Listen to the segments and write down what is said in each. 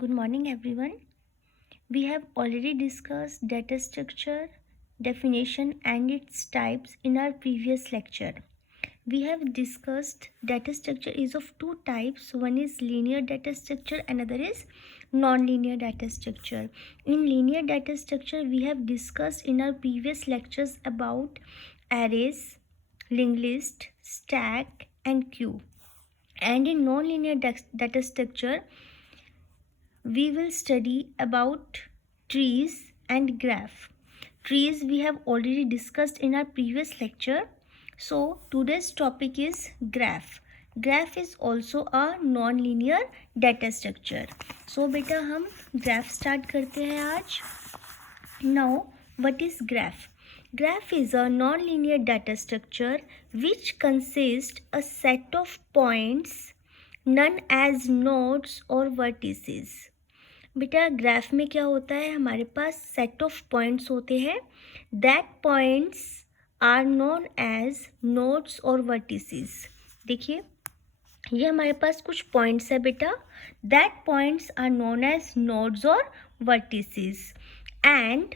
Good morning, everyone. We have already discussed data structure, definition, and its types in our previous lecture. We have discussed data structure is of two types. One is linear data structure, another is non-linear data structure. In linear data structure, we have discussed in our previous lectures about arrays, linked list, stack, and queue. And in non-linear data structure, we will study about trees and graph. Trees we have already discussed in our previous lecture. So today's topic is graph. Graph is also a non-linear data structure. So बेटा हम graph start करते हैं आज. Now what is graph? Graph is a non-linear data structure which consists a set of points known as nodes or vertices. बेटा graph में क्या होता है, हमारे पास सेट ऑफ पॉइंट्स होते हैं. That points are known as nodes और vertices. देखिए ये हमारे पास कुछ पॉइंट्स है बेटा. That points are known as nodes और vertices and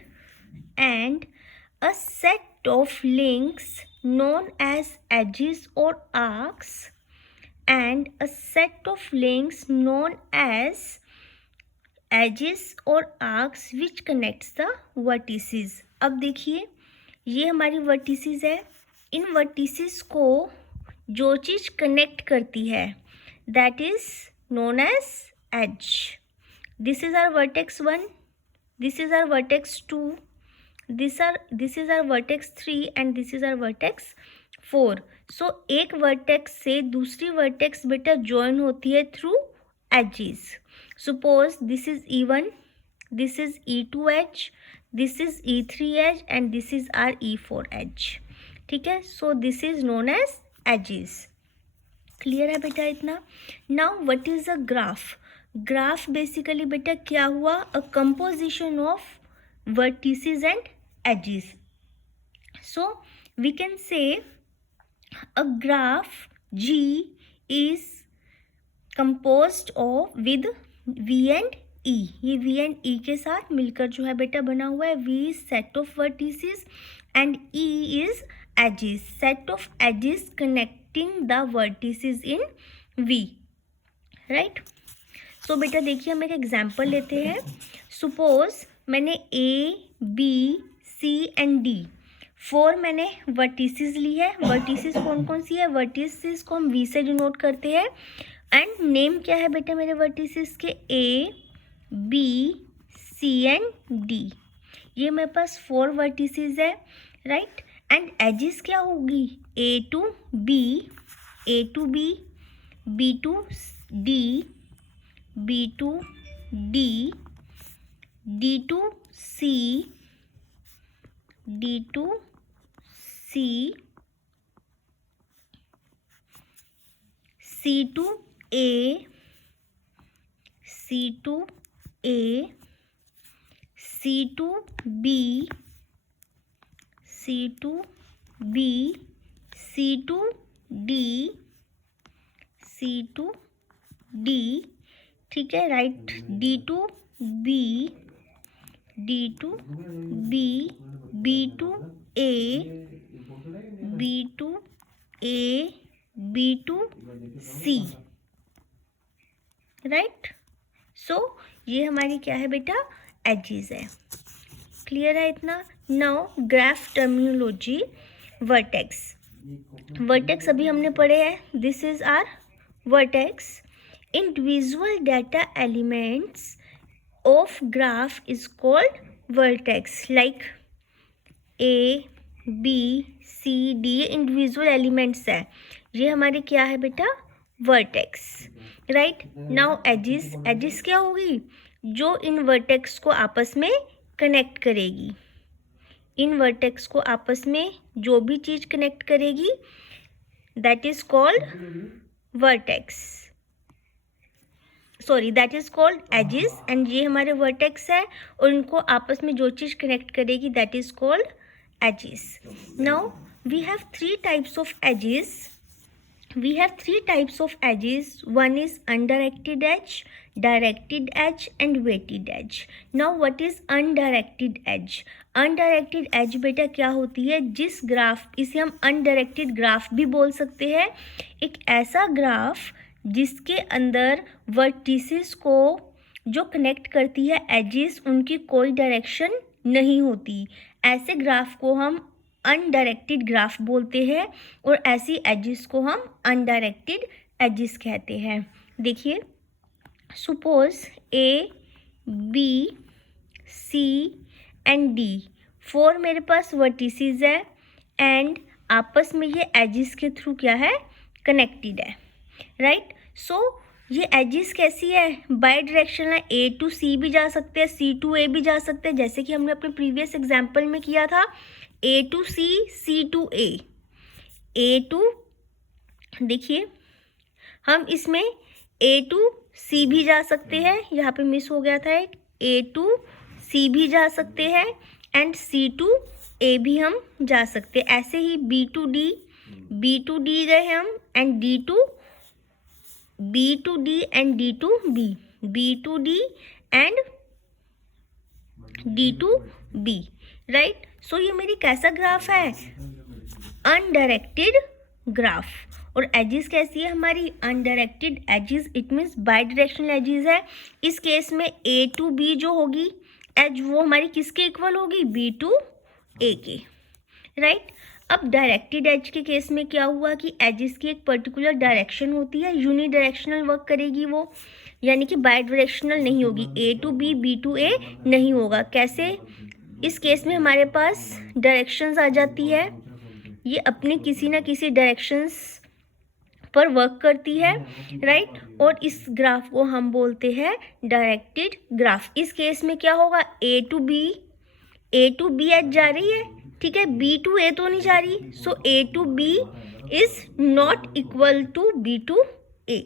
a set of links known as edges और arcs and a set of links known as edges और arcs which connects the vertices. अब देखिए ये हमारी वर्टिसेस है. इन वर्टिसेस को जो चीज़ कनेक्ट करती है that is known as edge. This is our vertex 1, this is our vertex 2, this is our vertex 3 and this is our vertex 4. So एक वर्टेक्स से दूसरी वर्टेक्स बेटा ज्वाइन होती है through edges. Suppose this is E1, this is E2 edge, this is E3 edge and this is our E4 edge. ठीक है. So this is known as edges. Clear है बेटा इतना. Now what is a graph? Graph basically बेटा क्या हुआ, a composition of vertices and edges. So we can say a graph G is composed of with V and E. ये V and E के साथ मिलकर जो है बेटा बना हुआ है. V is set of vertices and E is edges, set of edges connecting the vertices in V. right? So बेटा देखिए हम एक एग्जाम्पल लेते हैं. सपोज मैंने A, B, C and D 4 मैंने वर्टिसेस ली है. वर्टिसेस कौन कौन सी है, वर्टिसेस को हम V से डिनोट करते हैं. एंड नेम क्या है बेटा मेरे वर्टिसेस के, A, B, C and D. ये मेरे पास 4 वर्टिसेस है. राइट. एंड एजेस क्या होगी, A to B, A to B, B to D, B to D, D to C, D to C, C to A, C to A, C to B, C to B, C to D, C to D. ठीक है. Right. D to B, D to B, B to A, B to A, B to C. Right. So ये हमारी क्या है बेटा, edges है. Clear है इतना. Now graph terminology. Vertex. Vertex अभी हमने पढ़े हैं. This is our vertex. Individual data elements of graph is called vertex. Like A, B, C, D ये इंडिविजुअल एलिमेंट्स है. ये हमारे क्या है बेटा, vertex. Right. Now edges. Edges क्या होगी, जो इन वर्टेक्स को आपस में कनेक्ट करेगी. इन वर्टेक्स को आपस में जो भी चीज़ कनेक्ट करेगी that is called vertex. Sorry that is called edges. And ये हमारे वर्टेक्स है और इनको आपस में जो चीज़ कनेक्ट करेगी that is called edges. Now we have 3 types of edges. we have three types of edges. One is undirected edge, directed edge and weighted edge. Now what is undirected edge? Undirected edge बेटा क्या होती है? जिस graph, इसे हम undirected graph भी बोल सकते हैं, एक ऐसा ग्राफ जिसके अंदर वर्टिसेस को जो कनेक्ट करती है एजेस, उनकी कोई डायरेक्शन नहीं होती, ऐसे ग्राफ को हम अनडायरेक्टेड ग्राफ बोलते हैं और ऐसी एजेस को हम अनडायरेक्टेड एजेस कहते हैं. देखिए, suppose A B C and D 4 मेरे पास वर्टिसेस है एंड आपस में ये एजेस के थ्रू क्या है? कनेक्टेड है, राइट. सो ये एजेस कैसी है? बाई डायरेक्शनल है. ए टू सी भी जा सकते हैं, सी टू ए भी जा सकते हैं, जैसे कि हमने अपने प्रीवियस एग्जाम्पल में किया था. A to C, C to A, A to, देखिए हम इसमें ए टू सी भी जा सकते हैं, यहाँ पे मिस हो गया था एक, ए टू सी भी जा सकते हैं एंड सी टू ए भी हम जा सकते हैं. ऐसे ही बी टू डी गए हम and D to D and D to B, B to D and D to B, right. So ये मेरी कैसा ग्राफ है? Undirected graph. और एजेस कैसी है हमारी? Undirected edges, it means bidirectional edges है. इस केस में ए टू बी जो होगी एज, वो हमारी किसके इक्वल होगी? बी टू ए के, राइट. अब डायरेक्टेड एज के केस में क्या हुआ कि एजेस की एक पर्टिकुलर डायरेक्शन होती है, यूनिडायरेक्शनल वर्क करेगी वो, यानी कि बाई डायरेक्शनल नहीं होगी. A to B, B to ए नहीं होगा. कैसे? इस केस में हमारे पास डायरेक्शंस आ जाती है, ये अपने किसी ना किसी डायरेक्शंस पर वर्क करती है, राइट. और इस ग्राफ को हम बोलते हैं डायरेक्टेड ग्राफ. इस केस में क्या होगा? ए टू बी एज जा रही है, ठीक है, बी टू ए तो नहीं जा रही. So A to B is not equal to B to A.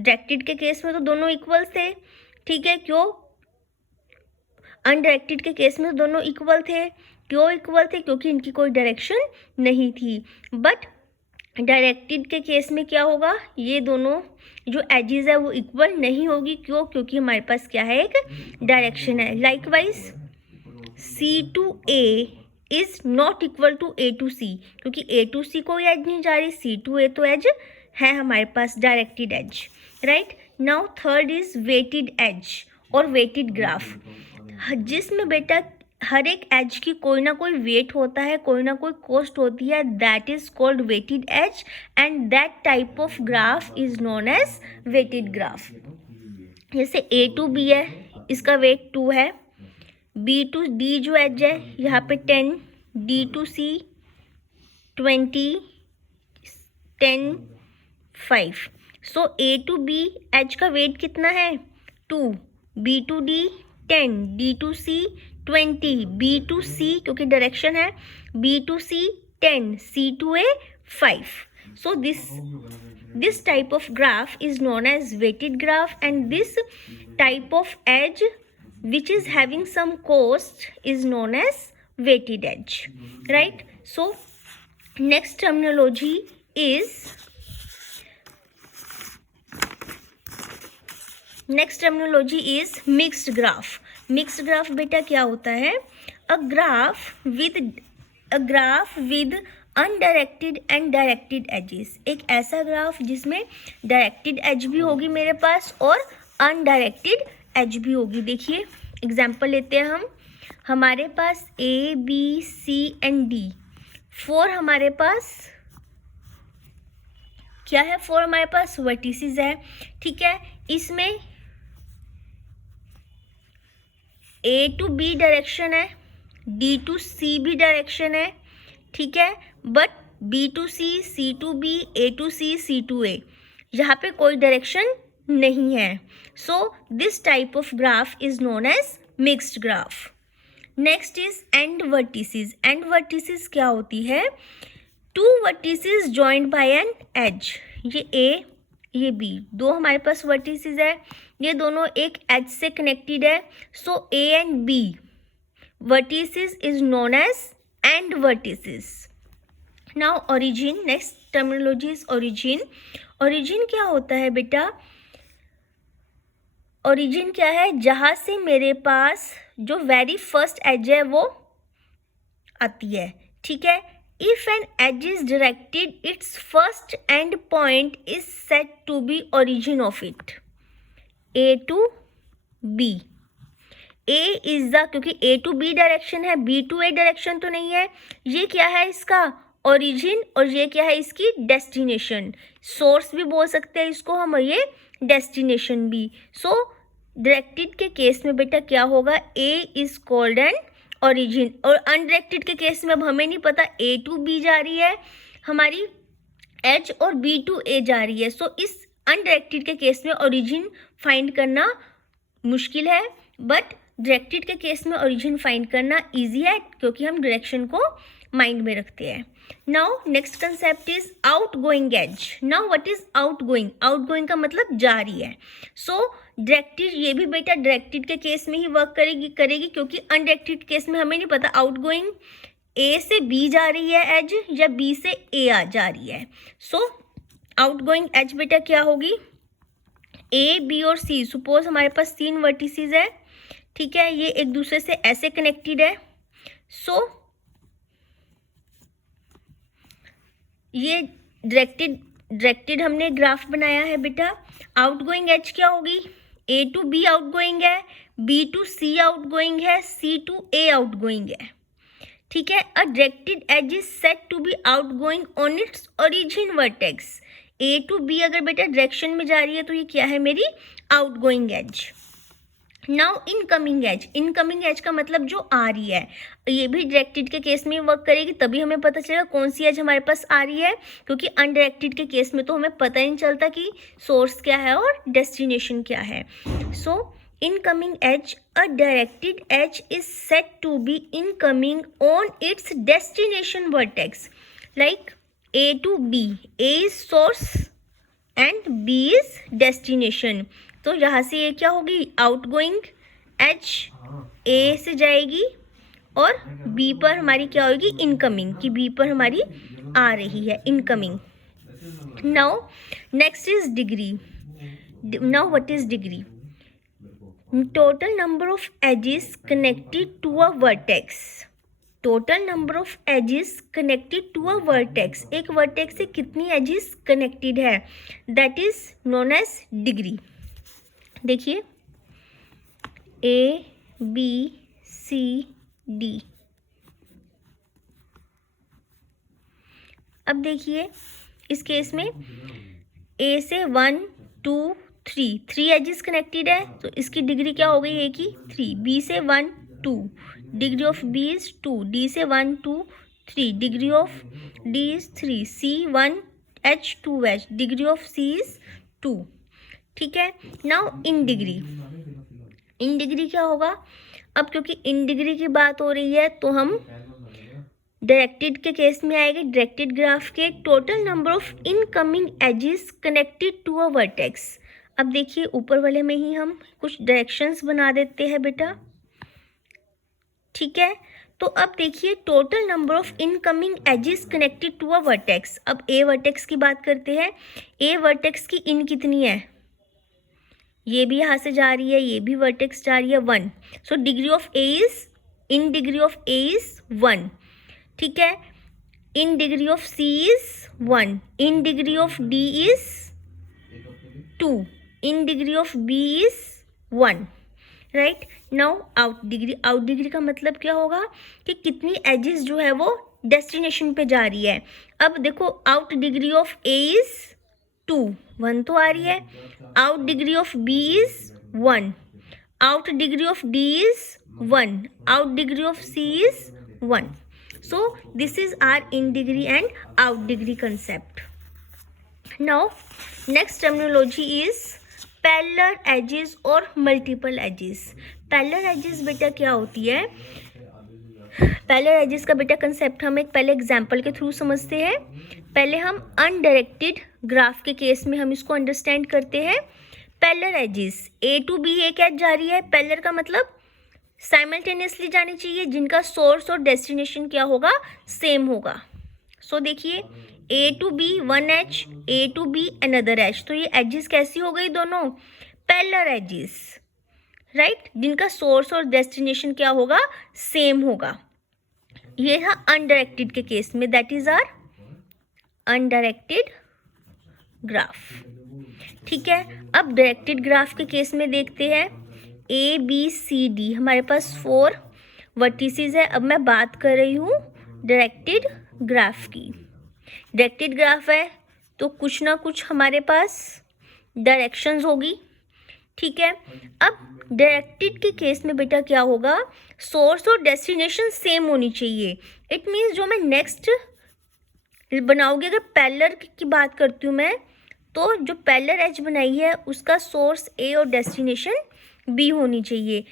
Directed के केस में तो दोनों इक्वल थे, ठीक है. क्यों? अनडायरेक्टेड के केस में दोनों इक्वल थे. क्यों इक्वल थे? क्योंकि इनकी कोई डायरेक्शन नहीं थी. बट डायरेक्टेड के केस में क्या होगा? ये दोनों जो एजेस है वो इक्वल नहीं होगी. क्यों? क्योंकि हमारे पास क्या है? एक डायरेक्शन है. Likewise C to A is not equal to A to C, क्योंकि ए टू सी कोई एज नहीं जा रही, सी टू ए तो एज है हमारे पास, directed edge, right. Now third is weighted edge और वेटेड ग्राफ, जिसमें बेटा हर एक एज की कोई ना कोई वेट होता है, कोई ना कोई कॉस्ट होती है. That is called weighted edge and that type of graph is known as weighted graph. जैसे ए टू बी है, इसका वेट 2 है. बी टू डी जो एज है यहाँ पे 10, D to C 20, 10, 5. So A to B edge का weight कितना है? 2. B to D 10, D to C 20, B to C क्योंकि डायरेक्शन है, B to C 10, C to A 5. So this type of graph is known as weighted graph, and this type of edge which is having some cost is known as weighted edge, right? So next terminology is mixed graph. Mixed graph बेटा क्या होता है? A graph with undirected and directed edges. एक ऐसा graph जिसमें directed as भी होगी मेरे पास और अनडायरेक्टेड एज भी होगी. देखिए एग्जांपल लेते हैं हम. हमारे पास A B C and D 4 हमारे पास क्या है? 4 हमारे पास वर्टिसेस है, ठीक है. इसमें ए टू बी डायरेक्शन है, डी टू सी भी डायरेक्शन है, ठीक है. But B to C, C to B, A to C, C to A, यहाँ पे कोई डायरेक्शन नहीं है. So this type of graph is known as mixed graph. Next is end vertices. End vertices क्या होती है? 2 vertices joined by an edge. ये A ये बी, 2 हमारे पास वर्टिसेस है, ये दोनों एक एज से कनेक्टेड है. So A and B vertices is known as end vertices. Now origin, next terminology is origin. Origin क्या होता है बेटा? ओरिजिन क्या है? जहाँ से मेरे पास जो वेरी फर्स्ट एज है वो आती है. ठीक है. If an edge is directed its first end point is said to be origin of it. A to B. A is the, क्योंकि ए टू बी डायरेक्शन है, बी टू ए डायरेक्शन तो नहीं है. ये क्या है इसका? ओरिजिन. और ये क्या है इसकी? डेस्टिनेशन. सोर्स भी बोल सकते हैं इसको हम, और ये डेस्टिनेशन भी. सो डायरेक्टेड के केस में बेटा क्या होगा? ए इज कॉल्ड एन ओरिजिन. और अनडायरेक्टेड के केस में अब हमें नहीं पता ए टू बी जा रही है हमारी एच और बी टू ए जा रही है. सो इस अनडायरेक्टेड के केस में ओरिजिन फाइंड करना मुश्किल है, बट डायरेक्टेड के केस में ओरिजिन फाइंड करना इजी है, क्योंकि हम डायरेक्शन को माइंड में रखते हैं. Now next concept is outgoing edge. Now what is outgoing? Outgoing का मतलब जा रही है. सो डायरेक्टेड, ये भी बेटा डायरेक्टेड के केस में ही वर्क करेगी क्योंकि अनडायरेक्टेड केस में हमें नहीं पता आउट गोइंग ए से बी जा रही है एज या बी से ए आ जा रही है. सो आउट गोइंग एज बेटा क्या होगी? ए बी और सी. सपोज हमारे पास 3 वर्टिसेस है. ठीक है. ये एक दूसरे से ऐसे कनेक्टेड है. सो ये डायरेक्टेड हमने ग्राफ बनाया है बेटा. आउट गोइंग एज क्या होगी? A to B outgoing है, B to C outgoing है, C to A outgoing है. ठीक है. A directed edge is said to B outgoing on its origin vertex. A to B अगर बेटा direction में जा रही है तो ये क्या है? मेरी outgoing edge. Now incoming edge. Incoming edge का मतलब जो आ रही है. ये भी डायरेक्टेड के केस में वर्क करेगी, तभी हमें पता चलेगा कौन सी एज हमारे पास आ रही है, क्योंकि अनडायरेक्टेड के केस में तो हमें पता ही नहीं चलता कि सोर्स क्या है और डेस्टिनेशन क्या है. So incoming edge. A directed edge is said to be incoming on its destination vertex. Like A to B. A is source and B is destination. तो यहाँ से ये क्या होगी? Out going as. ए से जाएगी और बी पर हमारी क्या होगी? इनकमिंग. कि बी पर हमारी आ रही है incoming. Now next is degree. Now what is degree? Total number of edges connected to a vertex. Total number of edges connected to a vertex. एक वर्टेक्स से कितनी एजेस कनेक्टेड है, that is known as degree. देखिए A B C D. अब देखिए इस case में ए से 1 2 3 3 एजेस कनेक्टेड है, तो इसकी डिग्री क्या हो गई? ए की 3. बी से 1 2, degree of B is 2. D से 1 2 3, degree of D is 3. C 1 H 2 H, degree of C is 2. ठीक है. Now in degree. In degree क्या होगा? अब क्योंकि इन डिग्री की बात हो रही है तो हम डायरेक्टेड के केस में आएंगे. डायरेक्टेड ग्राफ के total number of incoming edges connected to a vertex. अब देखिए ऊपर वाले में ही हम कुछ डायरेक्शंस बना देते हैं बेटा. ठीक है. तो अब देखिए total number of incoming edges connected to a vertex. अब ए वर्टेक्स की बात करते हैं. ए वर्टेक्स की इन कितनी है? ये भी यहाँ से जा रही है, ये भी वर्टेक्स जा रही है 1. So degree of A is, in degree of A is 1. ठीक है. In degree of C is 1. In degree of D is 2. In degree of B is 1. Right. Now out degree. Out degree का मतलब क्या होगा? कि कितनी edges जो है वो डेस्टिनेशन पे जा रही है. अब देखो out degree of A is 2, 1 तो आ रही है. Out degree of B is 1. Out degree of D is 1. Out degree of C is 1. So this is our in degree and out degree concept. Now next terminology is parallel edges और multiple edges. Parallel edges बेटा क्या होती है? Parallel edges का बेटा concept हम एक पहले एग्जांपल के थ्रू समझते हैं. पहले हम अनडायरेक्टेड ग्राफ के केस में हम इसको अंडरस्टैंड करते हैं. Parallel edges A to B एक एज जा रही है. पैरेलल का मतलब साइमल्टेनियसली जानी चाहिए, जिनका सोर्स और डेस्टिनेशन क्या होगा? सेम होगा. सो देखिए A to B one edge, A to B another edge. तो ये edges कैसी हो गई दोनों? पैरेलल edges, राइट, जिनका सोर्स और डेस्टिनेशन क्या होगा? सेम होगा. ये था अनडायरेक्टेड के केस में, that is are undirected graph. ठीक है, अब डायरेक्टेड ग्राफ के केस में देखते हैं. A B C D हमारे पास 4 वर्टिसेस है. अब मैं बात कर रही हूँ डायरेक्टेड ग्राफ की. डायरेक्टेड ग्राफ है तो कुछ ना कुछ हमारे पास डायरेक्शंस होगी. ठीक है, अब डायरेक्टेड के केस में बेटा क्या होगा? सोर्स और डेस्टिनेशन सेम होनी चाहिए. इट मीन्स जो मैं नेक्स्ट बनाओगे, अगर पैरेलल की बात करती हूँ मैं, तो जो पैरेलल एज बनाई है उसका सोर्स ए और डेस्टिनेशन बी होनी चाहिए.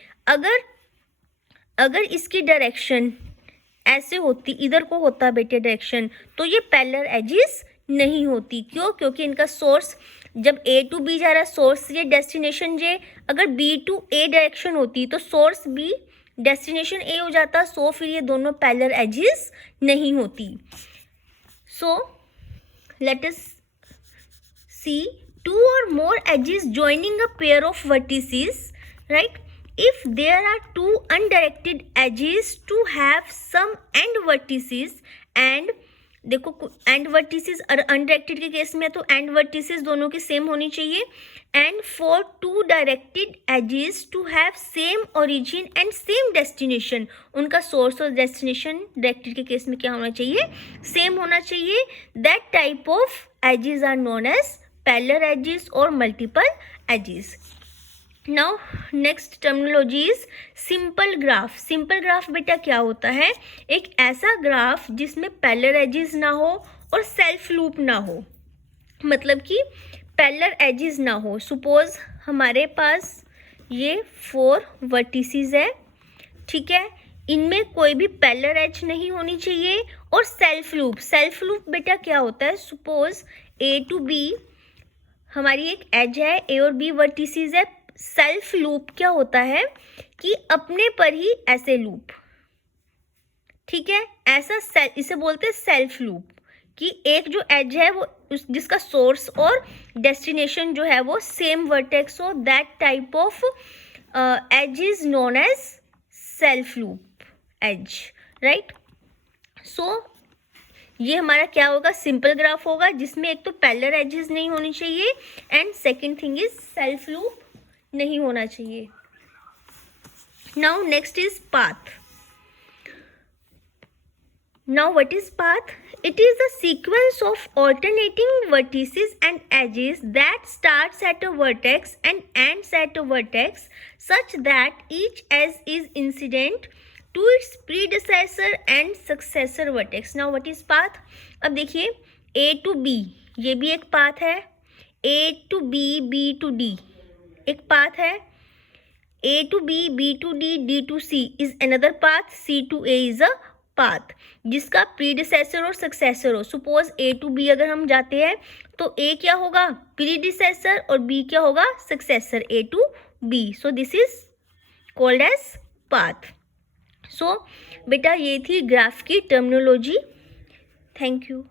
अगर इसकी डायरेक्शन ऐसे होती, इधर को होता बेटे डायरेक्शन, तो ये पैरेलल एजेस नहीं होती. क्यों? क्योंकि इनका सोर्स जब A टू B जा रहा है, सोर्स ये डेस्टिनेशन जे, अगर B टू A डायरेक्शन होती तो सोर्स B डेस्टिनेशन A हो जाता. सो फिर ये दोनों पैरेलल एजेस नहीं होती. So let us see two or more edges joining a pair of vertices, right? If there are two undirected edges to have some end vertices, and देखो end vertices undirected के case में, तो end vertices दोनों की same होनी चाहिए. And for two directed edges to have same origin and same destination, उनका source और डेस्टिनेशन डायरेक्टेड के केस में क्या होना चाहिए? सेम होना चाहिए. That type of edges are known as parallel edges और multiple edges. Now next terminology is simple graph. Simple graph बेटा क्या होता है? एक ऐसा ग्राफ जिसमें पैरेलल एजेस ना हो और सेल्फ लूप ना हो. मतलब कि पैरेलल एजेस ना हो. सपोज हमारे पास ये 4 वर्टिसेस है. ठीक है, इनमें कोई भी पैरेलल एज नहीं होनी चाहिए. और सेल्फ लूप बेटा क्या होता है? सपोज A टू B हमारी एक एज है, A और B वर्टिसेस है. सेल्फ लूप क्या होता है कि अपने पर ही ऐसे लूप. ठीक है, ऐसा इसे बोलते हैं सेल्फ लूप, कि एक जो एज है वो जिसका सोर्स और डेस्टिनेशन जो है वो सेम वर्टेक्स हो. That type of edge is known as self loop edge, right. So ये हमारा क्या होगा? सिंपल ग्राफ होगा, जिसमें एक तो पैरेलल एजेस नहीं होनी चाहिए and second thing is self loop नहीं होना चाहिए. Now next is path. Now what is path? It is the sequence of alternating vertices and edges that starts at a vertex and ends at a vertex such that each edge is incident to its predecessor and successor vertex. Now what is path? अब देखिए A to B ये भी एक path है. A to B, B to D एक path है. A to B, B to D, D to C is another path. C to A is a path जिसका predecessor और सक्सेसर हो. Suppose A to B अगर हम जाते हैं तो A क्या होगा? प्रीडिसेसर, और B क्या होगा? Successor. A to B. So this is called as path. So बेटा ये थी ग्राफ की टर्मिनोलॉजी. Thank you.